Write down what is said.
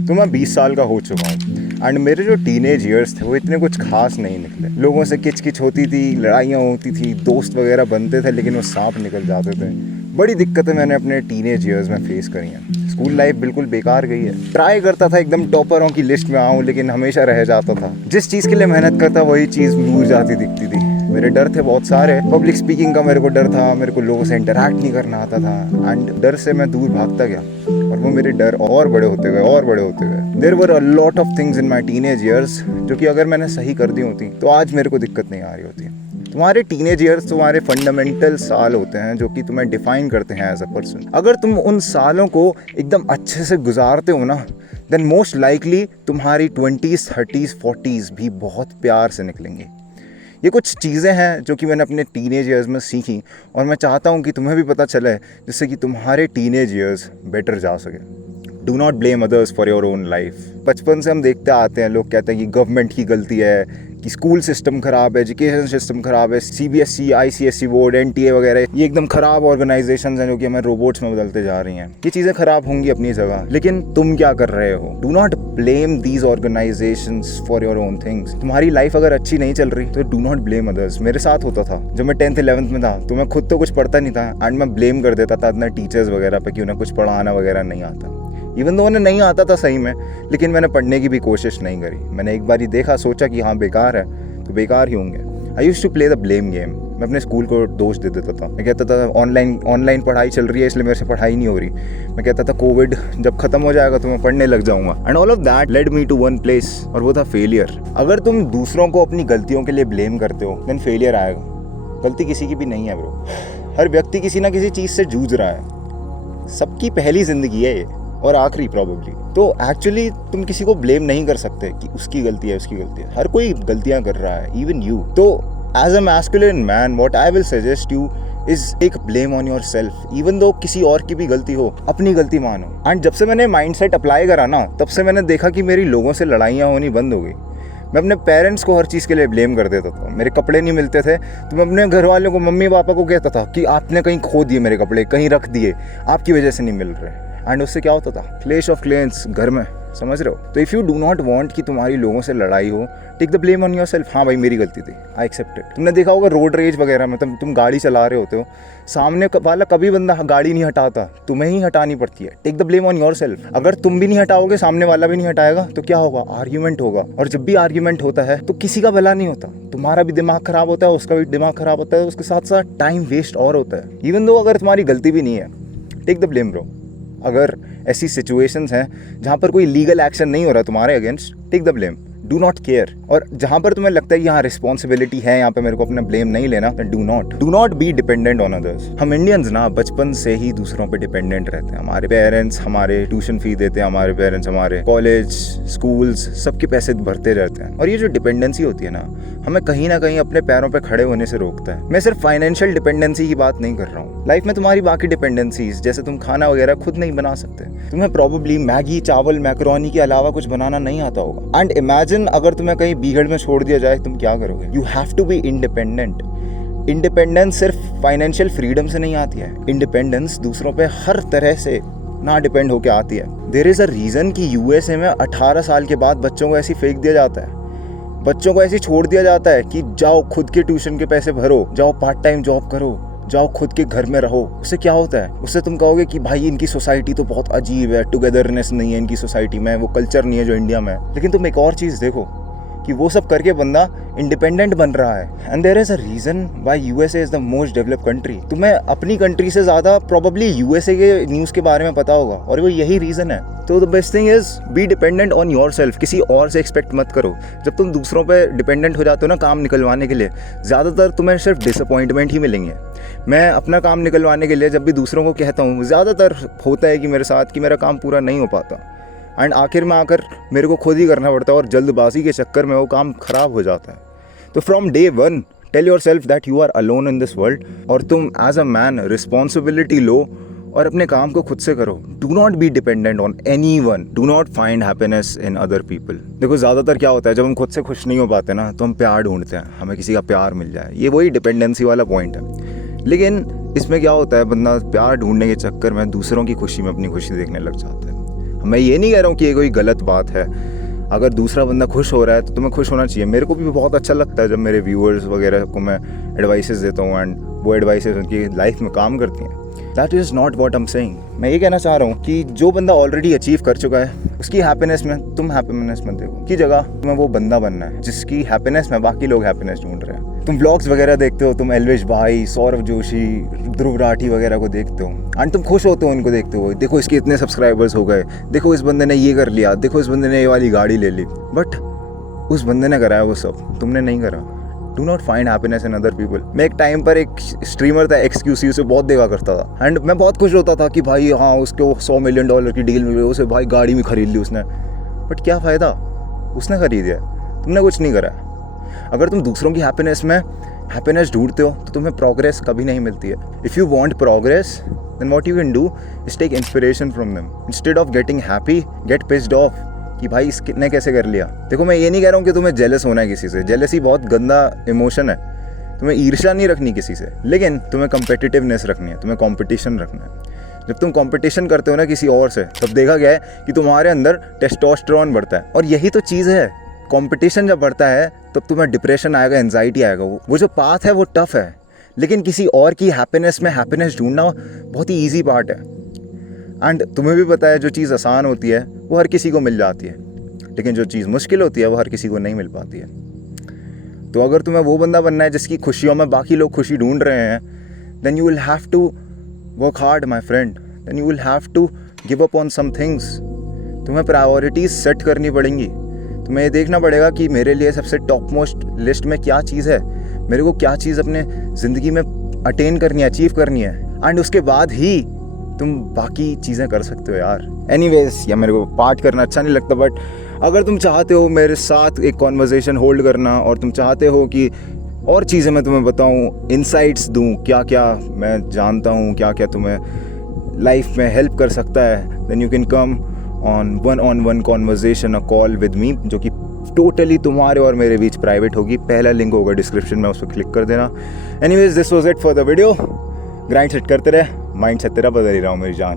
तो मैं 20 साल का हो चुका हूँ एंड मेरे जो टीनेज ईयर्स थे वो इतने कुछ खास नहीं निकले। लोगों से किचकिच होती थी, लड़ाइयाँ होती थी, दोस्त वगैरह बनते थे लेकिन वो सांप निकल जाते थे। बड़ी दिक्कतें मैंने अपने टीनेज ईयर्स में फेस करी हैं। स्कूल लाइफ बिल्कुल बेकार गई है। ट्राई करता था एकदम टॉपरों की लिस्ट में आऊँ लेकिन हमेशा रह जाता था। जिस चीज़ के लिए मेहनत करता वही चीज़ दूर जाती दिखती थी। मेरे डर थे बहुत सारे। पब्लिक स्पीकिंग का मेरे को डर था, मेरे को लोगों से इंटरैक्ट नहीं करना आता था एंड डर से मैं दूर भागता गया और वो मेरे डर और बड़े होते गए। There were a lot of things in my teenage years जो कि अगर मैंने सही कर दी होती तो आज मेरे को दिक्कत नहीं आ रही होती। तुम्हारे टीनेज ईयर्स तुम्हारे फंडामेंटल साल होते हैं जो कि तुम्हें डिफाइन करते हैं एज अ पर्सन। अगर तुम उन सालों को एकदम अच्छे से गुजारते हो ना, देन मोस्ट लाइकली तुम्हारी 20s, 30s, 40s भी बहुत प्यार से निकलेंगी। ये कुछ चीज़ें हैं जो कि मैंने अपने टीनेज ईयर्स में सीखी और मैं चाहता हूँ कि तुम्हें भी पता चले, जिससे कि तुम्हारे टीनेज ईयर्स बेटर जा सके। Do not blame others for your own life. बचपन से हम देखते आते हैं, लोग कहते हैं कि गवर्नमेंट की गलती है, कि स्कूल सिस्टम ख़राब है, एजुकेशन सिस्टम ख़राब है, CBSE, ICSE बोर्ड, NTA वगैरह ये एकदम ख़राब ऑर्गेनाइजेशन हैं जो कि हमें रोबोट्स में बदलते जा रही हैं। ये चीज़ें ख़राब होंगी अपनी जगह, लेकिन तुम क्या कर रहे हो? Do not blame these organisations for your own things. तुम्हारी लाइफ अगर अच्छी नहीं चल रही तो डू नॉट ब्लेम अदर्स। मेरे साथ होता था जब मैं 10th 11th में था, तो मैं खुद तो कुछ पढ़ता नहीं था एंड मैं ब्लेम कर देता था अपने टीचर्स वगैरह पे कि उन्हें कुछ पढ़ाना वगैरह नहीं आता। इवन दो उन्हें नहीं आता था सही में, लेकिन मैंने पढ़ने की भी कोशिश नहीं करी। मैंने एक बार ही देखा, सोचा कि हाँ बेकार है तो बेकार ही होंगे। I used to play the blame game. मैं अपने स्कूल को दोष दे देता था। मैं कहता था ऑनलाइन पढ़ाई चल रही है इसलिए मेरे से पढ़ाई नहीं हो रही। मैं कहता था कोविड जब खत्म हो जाएगा तो मैं पढ़ने लग जाऊंगा and all of that led me to one place, और वो था फेलियर। अगर तुम दूसरों को अपनी गलतियों के लिए ब्लेम करते हो देन फेलियर आएगा। गलती किसी की भी नहीं है ब्रो। हर व्यक्ति किसी ना किसी चीज़ से जूझ रहा है। सबकी पहली जिंदगी है ये और आखिरी प्रॉबेबली। तो एक्चुअली तुम किसी को ब्लेम नहीं कर सकते कि उसकी गलती है, उसकी गलती है। हर कोई गलतियां कर रहा है, इवन यू। तो as a masculine man what I will suggest you is take blame on yourself. Even though किसी और की भी गलती हो, अपनी गलती मानो। एंड जब से मैंने माइंडसेट अप्लाई करा ना, तब से मैंने देखा कि मेरी लोगों से लड़ाइयाँ होनी बंद हो गई। मैं अपने पेरेंट्स को हर चीज़ के लिए ब्लेम कर देता था। मेरे कपड़े नहीं मिलते थे तो मैं अपने घर वालों को, मम्मी पापा को कहता था कि आपने कहीं खो दिए मेरे कपड़े, कहीं रख दिए, आपकी वजह से नहीं मिल रहे। एंड उससे क्या होता था? क्लेश ऑफ क्लेंस घर में, समझ रहे हो? तो if you do not want कि तुम्हारी लोगों से लड़ाई हो, take the blame on yourself. हाँ भाई मेरी गलती थी, आई एक्सेप्ट इट। तुमने देखा होगा रोड रेज वगैरह में, तुम गाड़ी चला रहे होते हो, सामने वाला कभी बंदा गाड़ी नहीं हटाता, तुम्हें ही हटानी पड़ती है। Take the blame on yourself. अगर तुम भी नहीं हटाओगे, सामने वाला भी नहीं हटाएगा, तो क्या होगा? आर्ग्यूमेंट होगा। और जब भी आर्ग्यूमेंट होता है तो किसी का भला नहीं होता। तुम्हारा भी दिमाग खराब होता है, उसका भी दिमाग खराब होता है, उसके साथ साथ टाइम वेस्ट और होता है। इवन दो अगर तुम्हारी गलती भी नहीं है, टेक द ब्लेम ब्रो। अगर ऐसी सिचुएशंस हैं जहाँ पर कोई लीगल एक्शन नहीं हो रहा तुम्हारे against, take the blame, do not care. और जहाँ पर तुम्हें लगता है कि यहाँ रिस्पॉन्सिबिलिटी है, यहाँ पे मेरे को अपना ब्लेम नहीं लेना, do not be dependent on others. हम इंडियंस ना बचपन से ही दूसरों पे डिपेंडेंट रहते हैं। हमारे पेरेंट्स हमारे ट्यूशन फी देते हैं, हमारे पेरेंट्स हमारे कॉलेज, स्कूल्स, सबके पैसे भरते रहते हैं। और ये जो डिपेंडेंसी होती है ना, हमें कहीं ना कहीं अपने पैरों पे खड़े होने से रोकता है। मैं सिर्फ फाइनेंशियल डिपेंडेंसी की बात नहीं कर रहा हूँ। लाइफ में तुम्हारी बाकी डिपेंडेंसीज, जैसे तुम खाना वगैरह खुद नहीं बना सकते, तुम्हें प्रॉब्ली मैगी, चावल, मैकरोनी के अलावा कुछ बनाना नहीं आता होगा। एंड इमेजिन अगर तुम्हें कहीं बीगड़ में छोड़ दिया जाए, तुम क्या करोगे? You have to be independent. Independence सिर्फ फाइनेंशियल फ्रीडम से नहीं आती है। इंडिपेंडेंस दूसरों पे हर तरह से ना डिपेंड होकर आती है। देयर इज़ अ रीज़न कि USA में 18 साल के बाद बच्चों को ऐसी फेंक दिया जाता है, बच्चों को ऐसे छोड़ दिया जाता है कि जाओ खुद के ट्यूशन के पैसे भरो, जाओ पार्ट टाइम जॉब करो, जाओ खुद के घर में रहो। उससे क्या होता है? उससे तुम कहोगे कि भाई इनकी सोसाइटी तो बहुत अजीब है, टुगेदरनेस नहीं है इनकी सोसाइटी में, वो कल्चर नहीं है जो इंडिया में है। लेकिन तुम एक और चीज़ देखो कि वो सब करके बंदा इंडिपेंडेंट बन रहा है। And there is a reason why USA is the most developed country. तुम्हें अपनी कंट्री से ज़्यादा प्रॉबेबली USA के न्यूज़ के बारे में पता होगा, और वो यही रीज़न है। तो the best thing is B dependent on your self. किसी और से एक्सपेक्ट मत करो। जब तुम दूसरों पे डिपेंडेंट हो जाते हो ना काम निकलवाने के लिए, ज़्यादातर तुम्हें सिर्फ डिसअपॉइंटमेंट ही मिलेंगे। मैं अपना काम निकलवाने के लिए जब भी दूसरों को कहता हूँ, ज़्यादातर होता है कि मेरे साथ कि मेरा काम पूरा नहीं हो पाता एंड आखिर में आकर मेरे को खुद ही करना पड़ता है, और जल्दबाजी के चक्कर में वो काम खराब हो जाता है। तो from day one tell yourself that you are alone in this world, और तुम एज अ मैन रिस्पॉन्सिबिलिटी लो और अपने काम को खुद से करो। Do not be dependent on anyone. Do not find happiness in other people. देखो ज़्यादातर क्या होता है, जब हम खुद से खुश नहीं हो पाते ना, तो हम प्यार ढूंढते हैं, हमें किसी का प्यार मिल जाए। ये वही डिपेंडेंसी वाला पॉइंट है। लेकिन इसमें क्या होता है, बंदा प्यार ढूंढने के चक्कर में दूसरों की खुशी में अपनी खुशी देखने लग जाता है। मैं ये नहीं कह रहा हूँ कि ये कोई गलत बात है, अगर दूसरा बंदा खुश हो रहा है तो तुम्हें खुश होना चाहिए। मेरे को भी बहुत अच्छा लगता है जब मेरे व्यूअर्स वगैरह को मैं एडवाइसेस देता हूँ एंड वो एडवाइसेस उनकी लाइफ में काम करती हैं। That is not what I am saying. मैं ये कहना चाह रहा हूँ कि जो बंदा ऑलरेडी अचीव कर चुका है उसकी हैप्पीनेस में तुम हैप्पीनेस मत देखो, की जगह तुम्हें वो बंदा बनना है जिसकी हैप्पीनेस में बाकी लोग हैप्पीनेस ढूंढ रहे हैं। तुम व्लॉग्स वगैरह देखते हो, तुम एल्विश भाई, सौरभ जोशी, ध्रुव राठी वगैरह को देखते हो एंड तुम खुश होते हो उनको देखते हो, देखो इसके इतने सब्सक्राइबर्स हो गए, देखो इस बंदे ने ये कर लिया, देखो इस बंदे ने ये वाली गाड़ी ले ली। बट उस बंदे ने कराया वो सब, तुमने नहीं करा। Do not find happiness in other people. मैं एक टाइम पर एक स्ट्रीमर था XQC, उसे बहुत देखा करता था एंड मैं बहुत खुश होता था कि भाई हाँ उसको $100 मिलियन की डील मिल गई, उसे भाई गाड़ी भी खरीद ली उसने। बट क्या फ़ायदा, उसने खरीद दिया, तुमने कुछ नहीं करा। अगर तुम दूसरों की हैप्पीनेस में हैप्पीनेस ढूंढते हो तो तुम्हें प्रोग्रेस कभी नहीं मिलती है। If you want progress then what you can do is take inspiration from them instead of getting happy get pissed off कि भाई इसने कैसे कर लिया। देखो मैं ये नहीं कह रहा हूँ कि तुम्हें जेलस होना है किसी से, जेलसी बहुत गंदा इमोशन है। तुम्हें ईर्ष्या नहीं रखनी किसी से, लेकिन तुम्हें कम्पिटिटिवनेस रखनी है, तुम्हें कंपटीशन रखना है। जब तुम कंपटीशन करते हो ना किसी और से, तब देखा गया है कि तुम्हारे अंदर टेस्टोस्टेरोन बढ़ता है और यही तो चीज़ है। कंपटीशन जब बढ़ता है तब तुम्हें डिप्रेशन आएगा, एंजाइटी आएगा। वो जो पाथ है वो टफ है, लेकिन किसी और की हैप्पीनेस में हैप्पीनेस ढूंढना बहुत ही ईजी पार्ट है। एंड तुम्हें भी पता है जो चीज़ आसान होती है वो हर किसी को मिल जाती है, लेकिन जो चीज़ मुश्किल होती है वो हर किसी को नहीं मिल पाती है। तो अगर तुम्हें वो बंदा बनना है जिसकी खुशियों में बाकी लोग खुशी ढूंढ रहे हैं, then you will have to work hard my friend, then you will have to give up on some things. तुम्हें प्रायोरिटीज़ सेट करनी पड़ेंगी। तुम्हें ये देखना पड़ेगा कि मेरे लिए सबसे टॉप मोस्ट लिस्ट में क्या चीज़ है, मेरे को क्या चीज़ अपने ज़िंदगी में अटेन करनी है, अचीव करनी है, एंड उसके बाद ही तुम बाकी चीज़ें कर सकते हो यार। एनीवेज, या मेरे को पार्ट करना अच्छा नहीं लगता, बट अगर तुम चाहते हो मेरे साथ एक कॉन्वर्सेशन होल्ड करना और तुम चाहते हो कि और चीज़ें मैं तुम्हें बताऊं, इनसाइट्स दूं, क्या क्या मैं जानता हूं, क्या क्या तुम्हें लाइफ में हेल्प कर सकता है, then you can come on one conversation, a call with me, जो कि टोटली तुम्हारे और मेरे बीच प्राइवेट होगी। पहला लिंक होगा डिस्क्रिप्शन में, उस पर क्लिक कर देना। Anyways, this was it for the video. Grind set करते रहे, माइंड सेट तेरा बदल ही रहा हूँ मेरी जान।